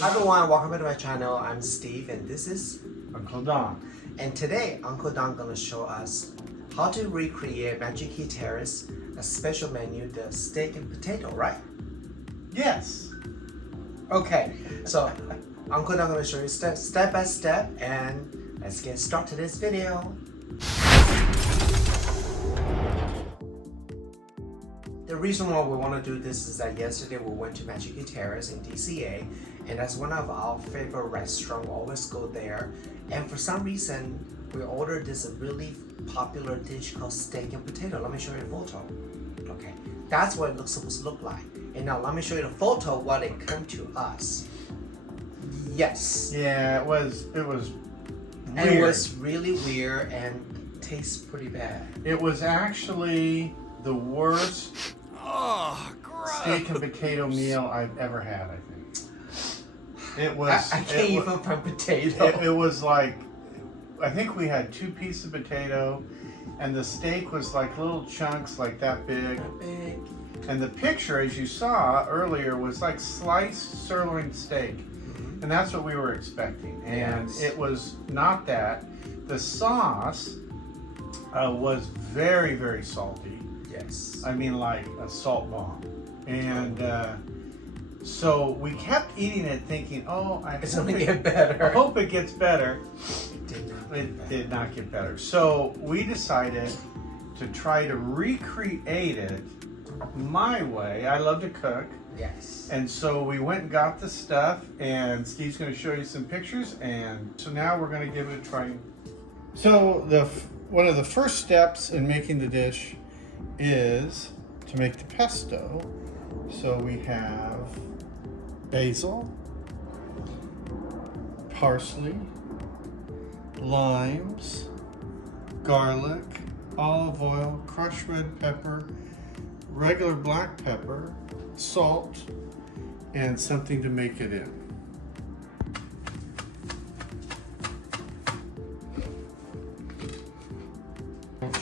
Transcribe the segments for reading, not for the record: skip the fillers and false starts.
Hi everyone, welcome back to my channel. I'm Steve and this is Uncle Don. And today Uncle Don gonna show us how to recreate Magic Key Terrace, a special menu, the steak and potato, right? Yes. Okay, so Uncle Don gonna show you step by step and let's get started this video. The reason why we want to do this is that yesterday we went to Magic Key Terrace in DCA, and that's one of our favorite restaurants. We always go there, and for some reason we ordered this really popular dish called steak and potato. Let me show you the photo. Okay, that's what it looks supposed to look like. And now let me show you the photo what it came to us. Yes. Yeah, it was weird. And it was really weird and tastes pretty bad. It was actually the worst steak and potato meal I've ever had, I think. It was I can't even find potato. It was like, I think we had 2 pieces of potato and the steak was like little chunks like that big. And the picture, as you saw earlier, was like sliced sirloin steak. And that's what we were expecting. And yes. It was not that. The sauce was very, very salty. Yes. I mean, like a salt bomb. And so we kept eating it thinking, oh, it's gonna get better. I hope it gets better. It did not get better. So we decided to try to recreate it my way. I love to cook. Yes. And so we went and got the stuff, and Steve's going to show you some pictures, and so now we're going to give it a try. So one of the first steps in making the dish is to make the pesto. So we have basil, parsley, limes, garlic, olive oil, crushed red pepper, regular black pepper, salt, and something to make it in.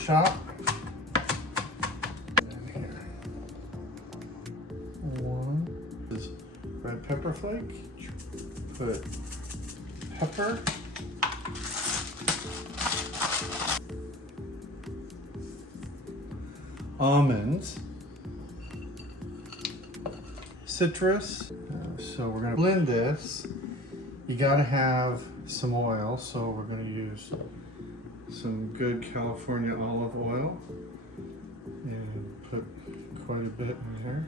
Chop. And here. 1 is red pepper flake. Put pepper. Almonds. Citrus. So we're going to blend this. You got to have some oil, so we're going to use some good California olive oil and put quite a bit in here.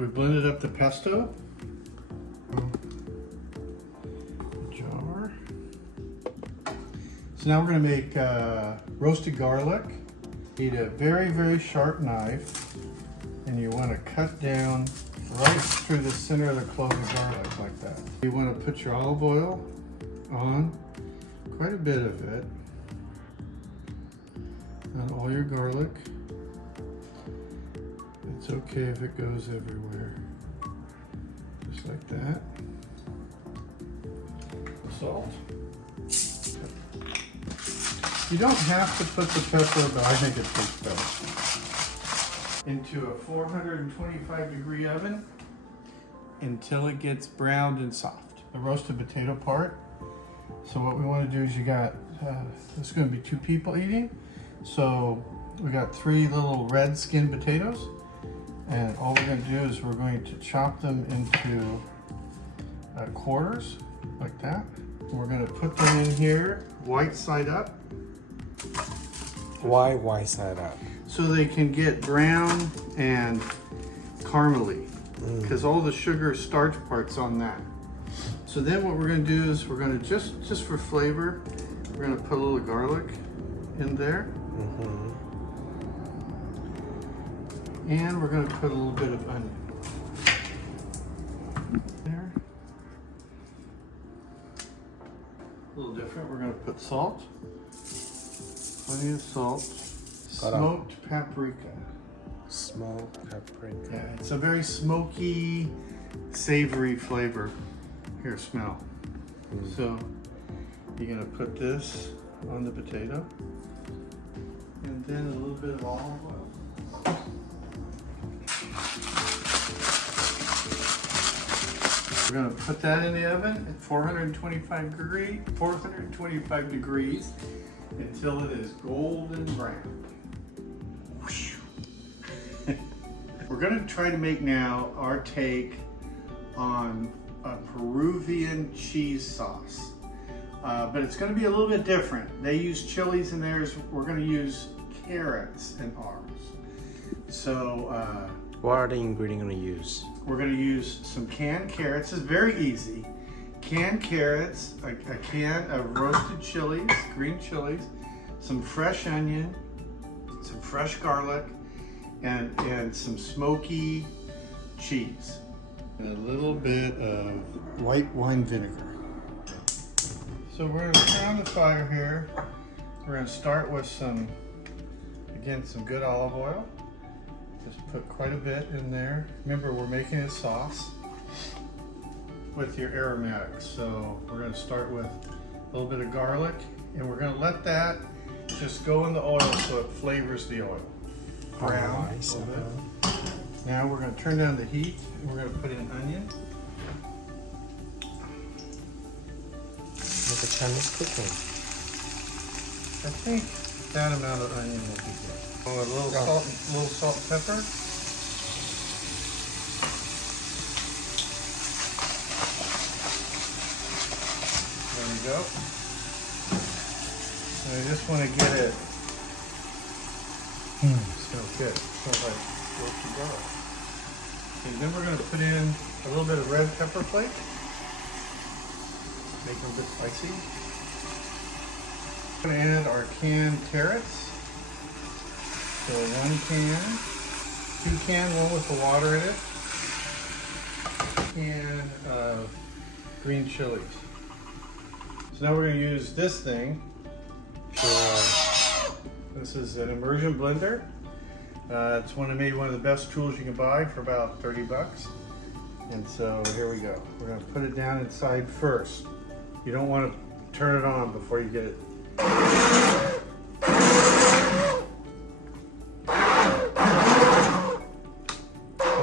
We blended up the pesto. Jar. So now we're going to make roasted garlic. Need a very, very sharp knife, and you want to cut down right through the center of the clove of garlic like that. You want to put your olive oil on, quite a bit of it, on all your garlic. It's okay if it goes everywhere. Just like that. Salt. You don't have to put the pepper, but I think it tastes better. Into a 425-degree oven until it gets browned and soft. The roasted potato part. So what we want to do is you got, this is going to be 2 people eating. So we got 3 little red skin potatoes. And all we're going to do is we're going to chop them into quarters like that. And we're going to put them in here, white side up. Why white side up? So they can get brown and caramely, because all the sugar starch part's on that. So then what we're going to do is we're going to just for flavor, we're going to put a little garlic in there. And we're going to put a little bit of onion there. A little different. We're going to put salt. Plenty of salt. Smoked paprika. Smoked paprika. Yeah, it's a very smoky, savory flavor. Here, smell. So you're gonna put this on the potato, and then a little bit of olive oil. We're going to put that in the oven at 425 degrees until it is golden brown. We're going to try to make now our take on a Peruvian cheese sauce. But it's going to be a little bit different. They use chilies in theirs. We're going to use carrots in ours. So, what are the ingredients we're going to use? We're going to use some canned carrots. It's very easy. Canned carrots, a can of roasted chilies, green chilies, some fresh onion, some fresh garlic, and some smoky cheese. And a little bit of white wine vinegar. So we're going to turn on the fire here. We're going to start with some good olive oil. Just put quite a bit in there. Remember, we're making a sauce with your aromatics. So we're going to start with a little bit of garlic, and we're going to let that just go in the oil so it flavors the oil. Brown a little bit. Now we're going to turn down the heat, and we're going to put in onion. Like a Chinese cooking. I think that amount of onion will be good. Oh, a little salt, pepper. There we go. And I just want to get it. Smells good. Smells like roasted garlic. And then we're going to put in a little bit of red pepper flake. Make them a bit spicy. We're going to add our canned carrots. So 1 can, 2 cans, one with the water in it, can of green chilies. So now we're going to use this thing. This is an immersion blender. It's maybe one of the best tools you can buy for about 30 bucks. And so here we go. We're going to put it down inside first. You don't want to turn it on before you get it.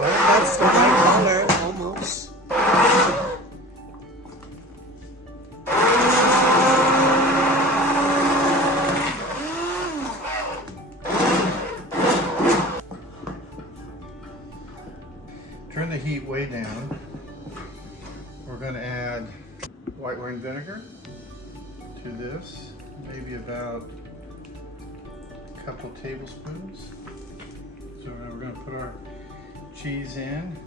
That's the right color, almost. Turn the heat way down. We're going to add white wine vinegar to this, maybe about a couple tablespoons. So we're going to put our cheese in.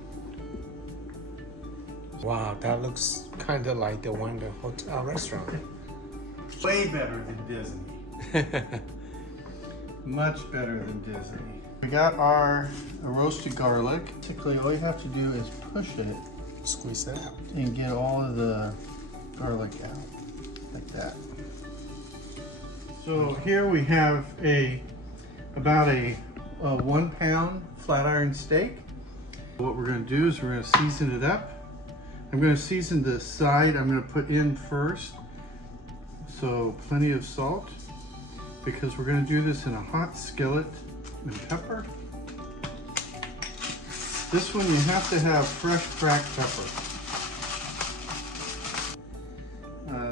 Wow, that looks kind of like the one in the hotel restaurant. Way better than Disney. Much better than Disney. We got our roasted garlic. Basically, all you have to do is push it, Squeeze it out. and get all of the garlic out, like that. So here we have about a 1 pound flat iron steak. What we're going to do is we're going to season it up. I'm going to season the side I'm going to put in first. So plenty of salt, because we're going to do this in a hot skillet, and pepper. This one you have to have fresh cracked pepper.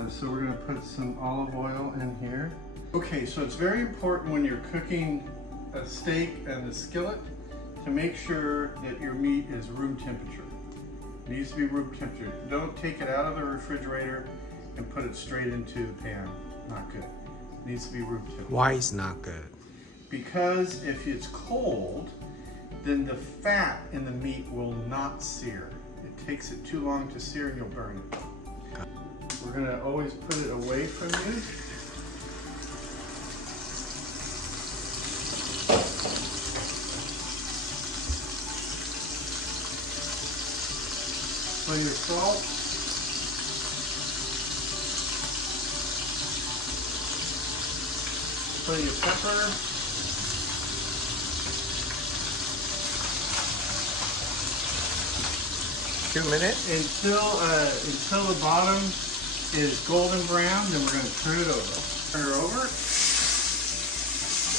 So we're going to put some olive oil in here. Okay, so it's very important when you're cooking a steak and the skillet to make sure that your meat is room temperature. It needs to be room temperature. Don't take it out of the refrigerator and put it straight into the pan. Not good. It needs to be room temperature. Why is not good? Because if it's cold, then the fat in the meat will not sear. It takes it too long to sear and you'll burn it. We're going to always put it away from you. Plenty of salt. Plenty of pepper. Two minutes? Until the bottom is golden brown, then we're going to turn it over. Turn her over.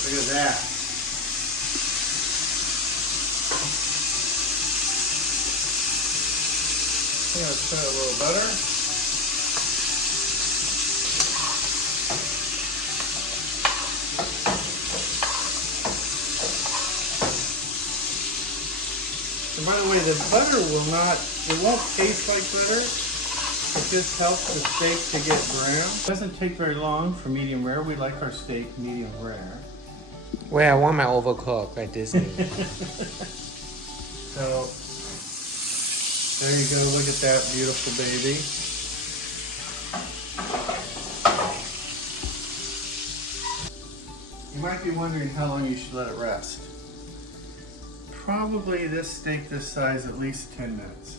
Look at that. Okay, let's put a little butter. And by the way, the butter won't taste like butter. It just helps the steak to get brown. It doesn't take very long for medium rare. We like our steak medium rare. Wait, I want my overcooked like Disney. So, there you go. Look at that beautiful baby. You might be wondering how long you should let it rest. Probably this steak this size, at least 10 minutes.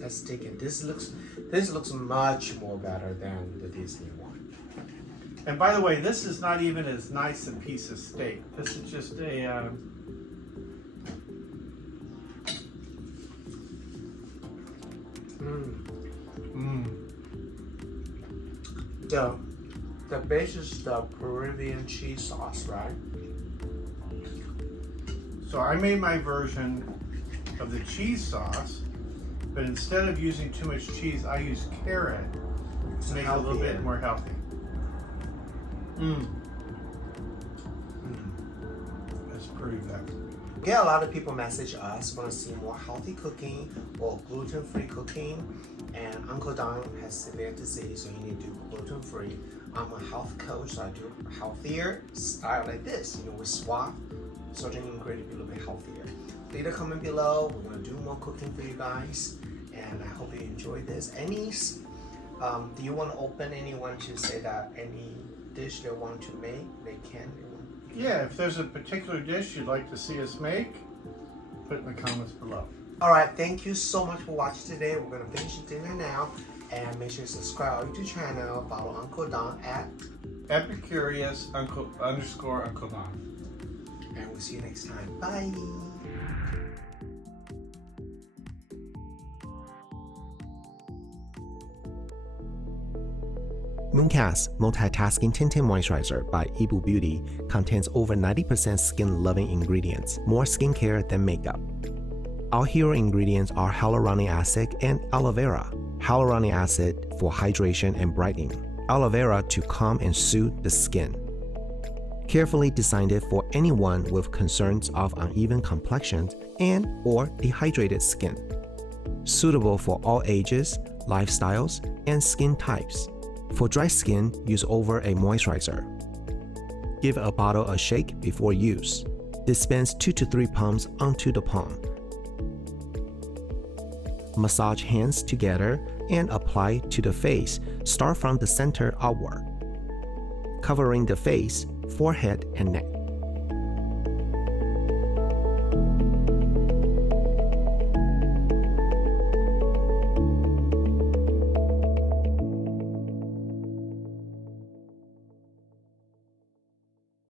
Let's take it. This looks much more better than the Disney one. And by the way, this is not even as nice a piece of steak. This is just a The base is the Peruvian cheese sauce, right? So I made my version of the cheese sauce, but instead of using too much cheese, I use carrot to make it a little bit more healthy. That's pretty good. We get a lot of people message us, want to see more healthy cooking or gluten-free cooking, and Uncle Don has severe disease, so you need to do gluten-free. I'm a health coach, so I do healthier style like this, we swap certain ingredients a little bit healthier. Leave a comment below. We're going to do more cooking for you guys, and I hope you enjoyed this. Do you want to open anyone to say that any dish they want to make, they can? Yeah, if there's a particular dish you'd like to see us make, put it in the comments below. Alright, thank you so much for watching today. We're going to finish dinner now, and make sure to subscribe to our YouTube channel, follow Uncle Don at @epicurious_Uncle Don. And we'll see you next time. Bye! Mooncast Multitasking Tinted Moisturizer by Yibu Beauty contains over 90% skin-loving ingredients, more skincare than makeup. Our hero ingredients are hyaluronic acid and aloe vera. Hyaluronic acid for hydration and brightening, aloe vera to calm and soothe the skin. Carefully designed for anyone with concerns of uneven complexions and or dehydrated skin. Suitable for all ages, lifestyles, and skin types. For dry skin, use over a moisturizer. Give a bottle a shake before use. Dispense 2 to 3 pumps onto the palm. Massage hands together and apply to the face. Start from the center outward, covering the face, forehead, and neck.